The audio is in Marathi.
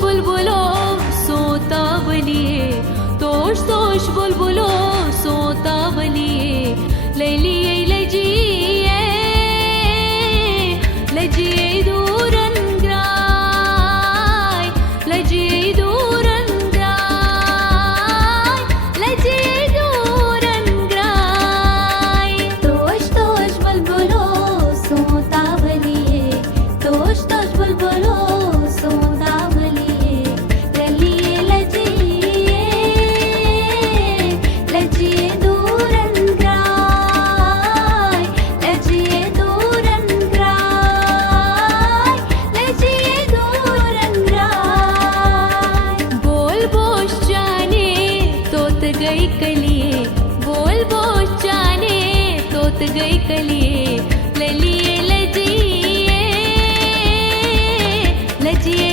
बुलबुलो सोतावलिए, तोष तोष बुलबुलो सोतावलिए, लैलिए लजिए लजिए दूरन ग्राय, लजिए दूरन ग्राय, लजिए दूरन ग्राय। तोष तोष बुलबुलो सोतावलिए, तोष तोष बुलबुलो गई कलिए, बोल बोचाने तोत गई कलिए, ललिए लजिए लजिए